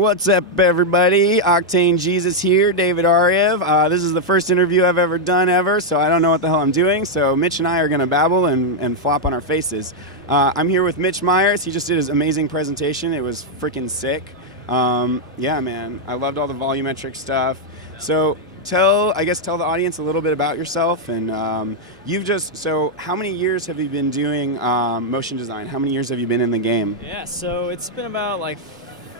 What's up, everybody? Octane Jesus here, David Ariev. This is the first interview I've ever done, so I don't know what the hell I'm doing. So Mitch and I are going to babble and flop on our faces. I'm here with Mitch Myers. He just did his amazing presentation. It was freaking sick. Yeah, man. I loved all the volumetric stuff. So tell the audience a little bit about yourself. And so how many years have you been doing motion design? How many years have you been in the game? Yeah, so it's been about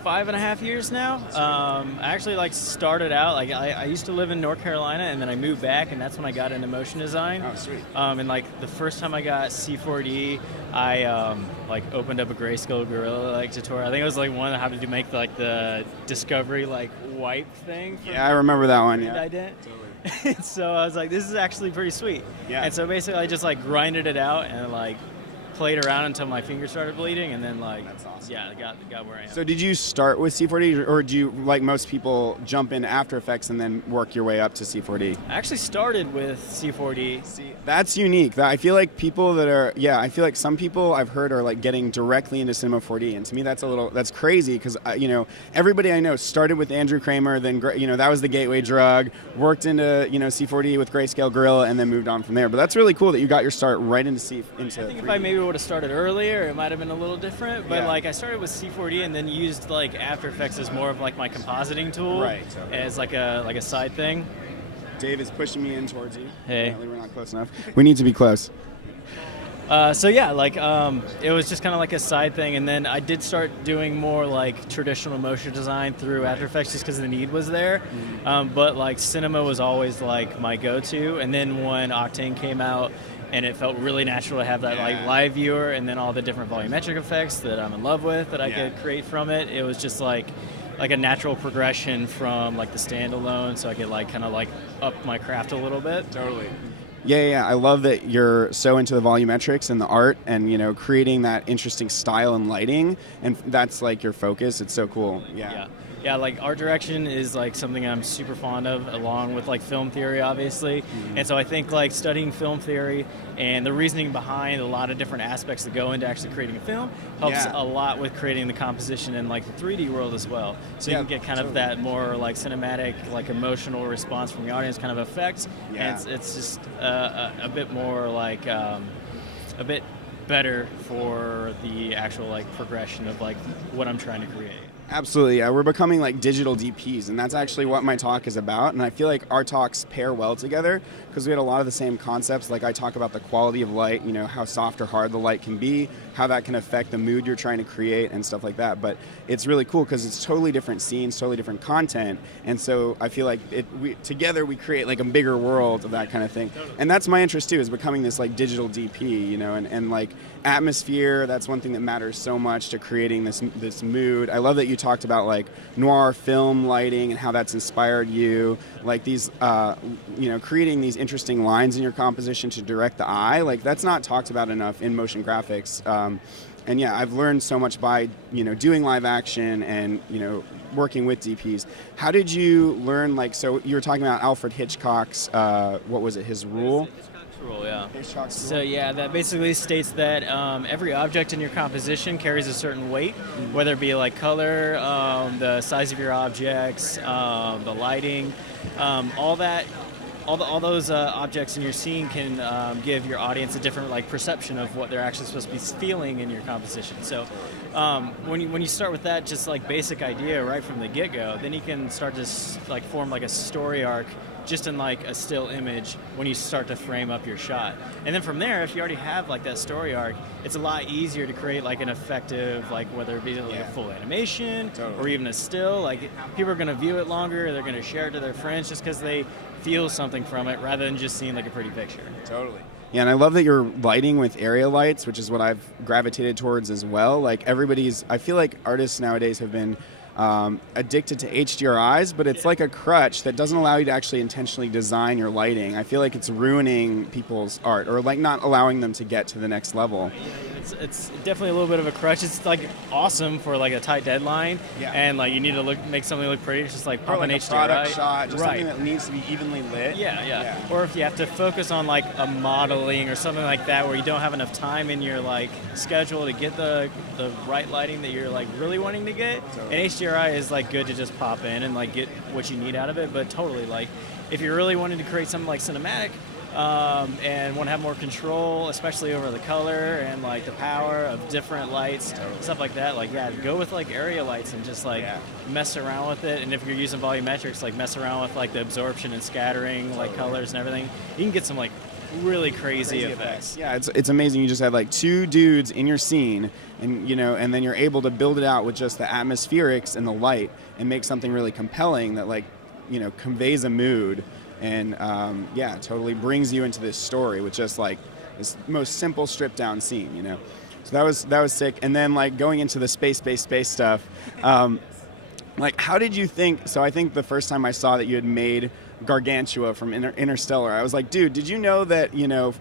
5.5 years now. I actually started out I used to live in North Carolina, and then I moved back, and that's when I got into motion design. Oh, sweet. And the first time I got C4D, I opened up a Grayscale Gorilla tutorial. I think it was one that had to make the Discovery wipe thing. Yeah, I remember that one. Yeah. I did. Totally. So I was like, this is actually pretty sweet. Yeah. And so basically I just grinded it out and played around until my fingers started bleeding, and then That's awesome. yeah, I got where I am. So did you start with C4D, or do you, like most people, jump into After Effects and then work your way up to C4D? I actually started with C4D. See, that's unique. I feel like I feel like some people I've heard are getting directly into Cinema 4D, and to me that's crazy, because everybody I know started with Andrew Kramer, then that was the gateway drug, worked into C4D with Grayscale Gorilla, and then moved on from there. But that's really cool that you got your start right into I think 3D. if I maybe would have started earlier, it might have been a little different. But Yeah. I started with C4D and then used After Effects as more of my compositing tool, Right, totally. as a side thing. Dave is pushing me in towards you. Hey. Apparently we're not close enough. We need to be close. So yeah, it was just kind of a side thing, and then I did start doing more traditional motion design through After Effects just because the need was there. But cinema was always my go-to, and then when Octane came out, and it felt really natural to have that live viewer, and then all the different volumetric effects that I'm in love with that I could create from it. It was just like a natural progression from the standalone, so I could up my craft a little bit. Totally. Yeah. I love that you're so into the volumetrics and the art, and creating that interesting style and lighting, and that's your focus. It's so cool. Yeah. Yeah, art direction is something I'm super fond of, along with film theory, obviously. Mm-hmm. And so I think studying film theory and the reasoning behind a lot of different aspects that go into actually creating a film helps a lot with creating the composition in the 3D world as well. So you can get kind of that more cinematic, emotional response from the audience kind of effect. Yeah. And it's just a bit more a bit better for the actual progression of what I'm trying to create. Absolutely, yeah. We're becoming digital DPs, and that's actually what my talk is about. And I feel like our talks pair well together because we had a lot of the same concepts. I talk about the quality of light, how soft or hard the light can be, how that can affect the mood you're trying to create, and stuff like that. But it's really cool because it's totally different scenes, totally different content, and so I feel like together we create a bigger world of that kind of thing. And that's my interest too, is becoming this digital DP, and atmosphere. That's one thing that matters so much to creating this mood. I love that you talked about noir film lighting and how that's inspired you, these creating these interesting lines in your composition to direct the eye. That's not talked about enough in motion graphics. And yeah, I've learned so much by doing live action and working with DPs. How did you learn? So you were talking about Alfred Hitchcock's what was it? His rule. Rule, yeah. Hitchcock's rule? So yeah, that basically states that every object in your composition carries a certain weight, whether it be color, the size of your objects, the lighting, all that. All those objects in your scene can give your audience a different perception of what they're actually supposed to be feeling in your composition. So when you start with that just basic idea right from the get-go, then you can start to form a story arc just in a still image when you start to frame up your shot. And then from there, if you already have that story arc, it's a lot easier to create an effective, whether it be a full animation or even a still. People are going to view it longer, they're going to share it to their friends just because they feel something from it rather than just seeing a pretty picture. Totally. Yeah, and I love that you're lighting with area lights, which is what I've gravitated towards as well. I feel like artists nowadays have been addicted to HDRIs, but it's like a crutch that doesn't allow you to actually intentionally design your lighting. I feel like it's ruining people's art, or not allowing them to get to the next level. it's definitely a little bit of a crutch. It's like awesome for like a tight deadline, and like you need to make something look pretty. It's just like pop an like HDRI. a product shot, just something that needs to be evenly lit. Yeah. Or if you have to focus on like a modeling or something like that, where you don't have enough time in your like schedule to get the right lighting that you're like really wanting to get. Totally. And HDRI is like good to just pop in and like get what you need out of it. But totally, like if you're really wanting to create something like cinematic. And want to have more control, especially over the color and like the power of different lights, stuff like that. Like, go with like area lights and just like mess around with it. And if you're using volumetrics, like mess around with like the absorption and scattering, like colors and everything. You can get some like really crazy effects. Yeah, it's amazing. You just have like two dudes in your scene, and and then you're able to build it out with just the atmospherics and the light, and make something really compelling that like conveys a mood. And totally brings you into this story with just like this most simple stripped down scene, So that was sick. And then like going into the space stuff, like how did you think? So I think the first time I saw that you had made Gargantua from Interstellar, I was like, dude, did you know that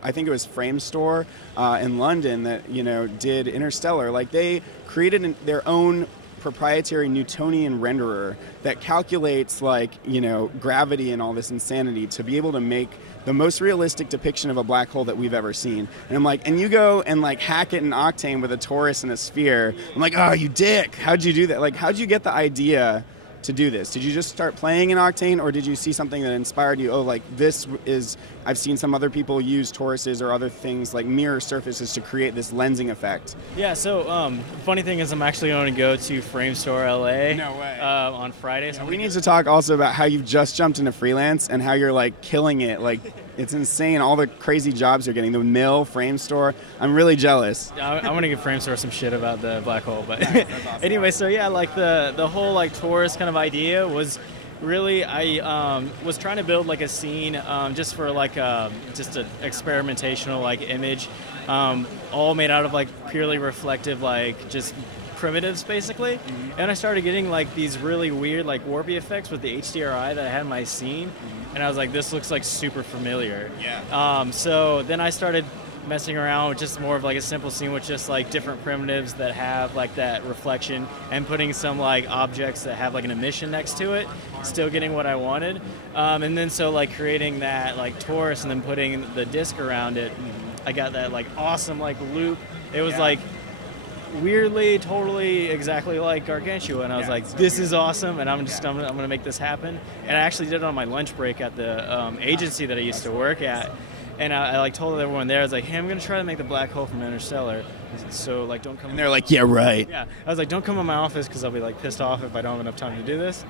I think it was Frame Store in London that did Interstellar? Like they created their own proprietary Newtonian renderer that calculates like gravity and all this insanity to be able to make the most realistic depiction of a black hole that we've ever seen. And I'm like, and you go and like hack it in Octane with a torus and a sphere. I'm like, oh, you dick, how'd you do that? Like, how'd you get the idea to do this? Did you just start playing in Octane, or did you see something that inspired you? Oh, like I've seen some other people use toruses or other things like mirror surfaces to create this lensing effect. Yeah, so funny thing is I'm actually going to go to Frame Store LA. No way. On Friday. So we need to talk also about how you've just jumped into freelance and how you're like killing it. Like it's insane, all the crazy jobs you're getting. The Mill, Frame Store. I'm really jealous. I'm going to give Frame Store some shit about the black hole. But awesome. Anyway, so yeah, like the whole like torus kind of idea was really, I was trying to build like a scene just for like just an experimentational like image, all made out of like purely reflective like just primitives basically. Mm-hmm. And I started getting like these really weird like warpy effects with the HDRI that I had in my scene. Mm-hmm. And I was like, this looks like super familiar. Yeah. So then I started messing around with just more of like a simple scene with just like different primitives that have like that reflection, and putting some like objects that have like an emission next to it, still getting what I wanted. And then so like creating that like torus and then putting the disc around it, I got that like awesome like loop. It was like weirdly totally exactly like Gargantua, and I was like, this is awesome, and I'm gonna make this happen. And I actually did it on my lunch break at the agency that I used to work at. And I like told everyone there, I was like, hey, I'm going to try to make the black hole from Interstellar. So like, don't come. And they're like, yeah, right. Yeah. I was like, don't come to my office because I'll be like pissed off if I don't have enough time to do this.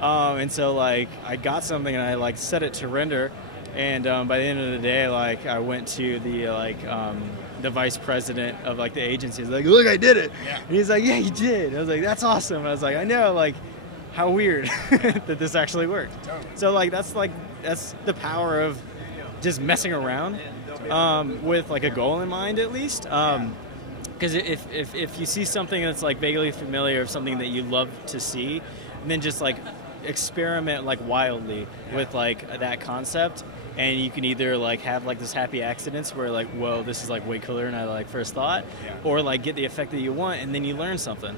And so like, I got something and I like set it to render. And by the end of the day, like I went to the vice president of like the agency. He's like, look, I did it. Yeah. And he's like, yeah, you did. I was like, that's awesome. And I was like, I know, like, how weird that this actually worked. Totally. So like, that's the power of just messing around with like a goal in mind at least. Because if you see something that's like vaguely familiar, of something that you love to see, then just like experiment like wildly with like that concept, and you can either like have like this happy accidents where like, whoa, this is like way cooler than I like first thought, or like get the effect that you want and then you learn something.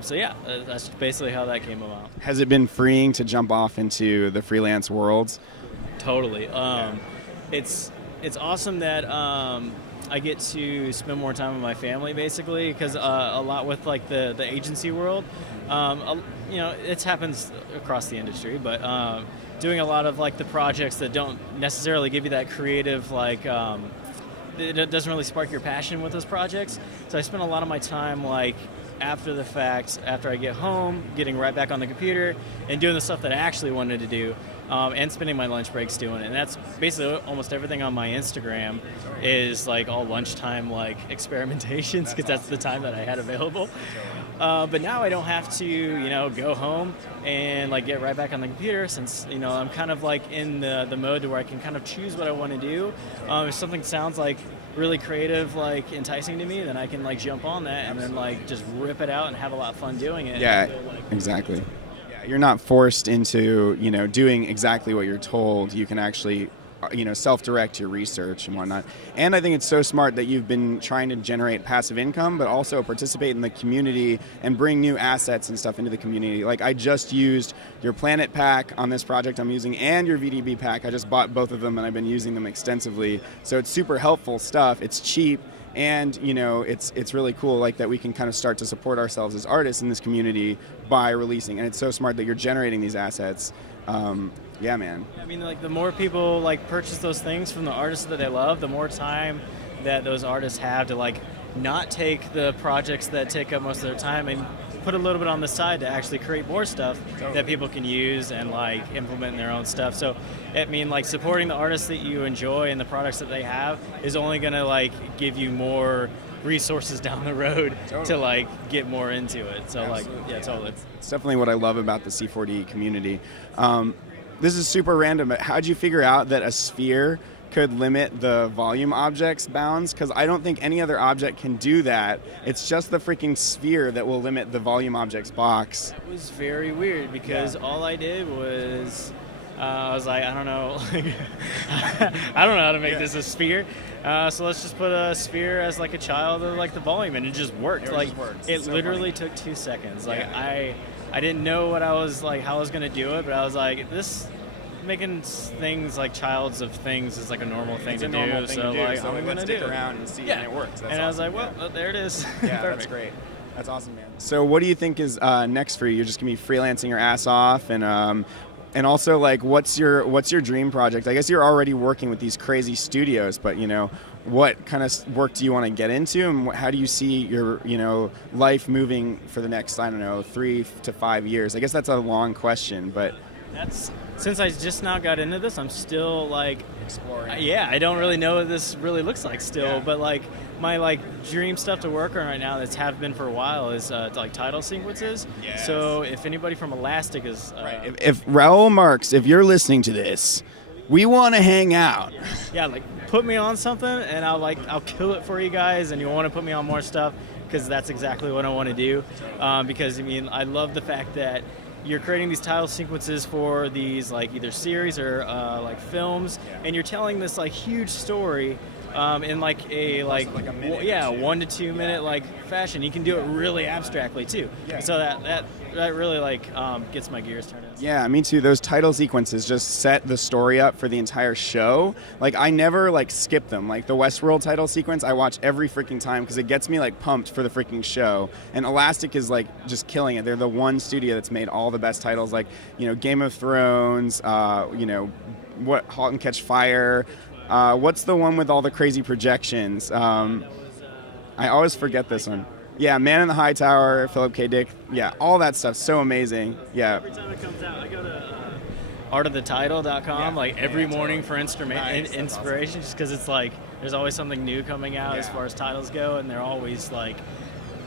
So yeah, that's basically how that came about. Has it been freeing to jump off into the freelance world? Totally. It's awesome that I get to spend more time with my family, basically, because a lot with like the agency world, it happens across the industry, but doing a lot of like the projects that don't necessarily give you that creative like it doesn't really spark your passion with those projects. So I spend a lot of my time like after the fact, after I get home, getting right back on the computer and doing the stuff that I actually wanted to do. And spending my lunch breaks doing it. And that's basically almost everything on my Instagram is like all lunchtime like experimentations, because that's the time that I had available. But now I don't have to, go home and like get right back on the computer, since, I'm kind of like in the mode to where I can kind of choose what I want to do. If something sounds like really creative, like enticing to me, then I can like jump on that and then like just rip it out and have a lot of fun doing it. Yeah, exactly. You're not forced into, doing exactly what you're told. You can actually self-direct your research and whatnot. And I think it's so smart that you've been trying to generate passive income, but also participate in the community and bring new assets and stuff into the community. Like, I just used your Planet pack on this project I'm using and your VDB pack. I just bought both of them and I've been using them extensively. So it's super helpful stuff. It's cheap. And it's really cool, like, that we can kind of start to support ourselves as artists in this community by releasing. And it's so smart that you're generating these assets. Yeah, man. I mean, like, the more people like purchase those things from the artists that they love, the more time that those artists have to like not take the projects that take up most of their time and put a little bit on the side to actually create more stuff that people can use and like implement in their own stuff. So I mean, like, supporting the artists that you enjoy and the products that they have is only going to like give you more resources down the road to like get more into it. So Absolutely. Like, yeah, totally. It's definitely what I love about the C4D community. This is super random, but how'd you figure out that a sphere could limit the volume object's bounds? Because I don't think any other object can do that. It's just the freaking sphere that will limit the volume object's box. It was very weird because all I did was I was like, I don't know, I don't know how to make this a sphere. So let's just put a sphere as like a child of like the volume, and it just worked. It so literally took 2 seconds. Like I didn't know what I was like, how I was gonna do it, but I was like, this making things like childs of things is like a normal thing to do. So like, I'm gonna stick around and see, and it works. That's and awesome, I was like, well, there it is. Yeah, that's great. That's awesome, man. So what do you think is next for you? You're just gonna be freelancing your ass off, and also, like, what's your dream project? I guess you're already working with these crazy studios, but what kind of work do you want to get into, and how do you see your life moving for the next, I don't know, 3 to 5 years? I guess that's a long question, but since I just now got into this, I'm still like exploring. I don't really know what this really looks like still, but like my like dream stuff to work on right now that's have been for a while is like title sequences. Yes. So if anybody from Elastic is right. If Raoul Marks, if you're listening to this, we want to hang out. Yeah, like put me on something and I'll kill it for you guys, and you'll want to put me on more stuff because that's exactly what I want to do. Because I mean, I love the fact that you're creating these title sequences for these like either series or like films, and you're telling this like huge story in like a minute 1 to 2 minute like fashion. You can do it really abstractly too. Yeah. So that really like gets my gears turning. Yeah, me too. Those title sequences just set the story up for the entire show. Like, I never like skip them. Like the Westworld title sequence, I watch every freaking time because it gets me like pumped for the freaking show. And Elastic is like just killing it. They're the one studio that's made all the best titles, like Game of Thrones, Halt and Catch Fire. What's the one with all the crazy projections? I always forget this one. Yeah, Man in the High Tower, Philip K. Dick. Yeah, all that stuff's so amazing. Yeah. Every time it comes out, I go to artofthetitle.com every morning for inspiration, awesome. Just because it's like there's always something new coming out as far as titles go, and they're always like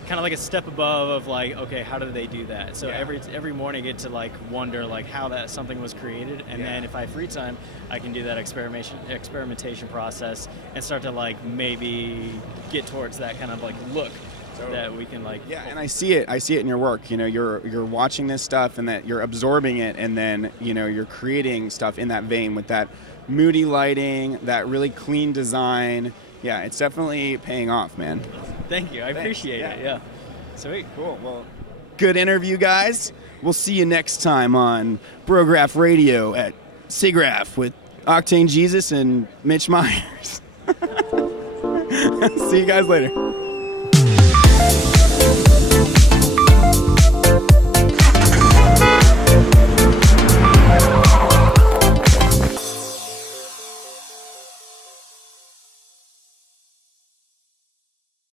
kind of like a step above of like, okay, how did they do that? So every morning I get to like wonder like how that something was created, and then if I have free time, I can do that experimentation process and start to like maybe get towards that kind of like look that we can like. Yeah, and I see it in your work. You're watching this stuff and that you're absorbing it, and then you're creating stuff in that vein with that moody lighting, that really clean design. Yeah, it's definitely paying off, man. Thank you. I appreciate it. Yeah. Sweet. Cool. Well, good interview, guys. We'll see you next time on Brograph Radio at Siggraph with Octane Jesus and Mitch Myers. See you guys later.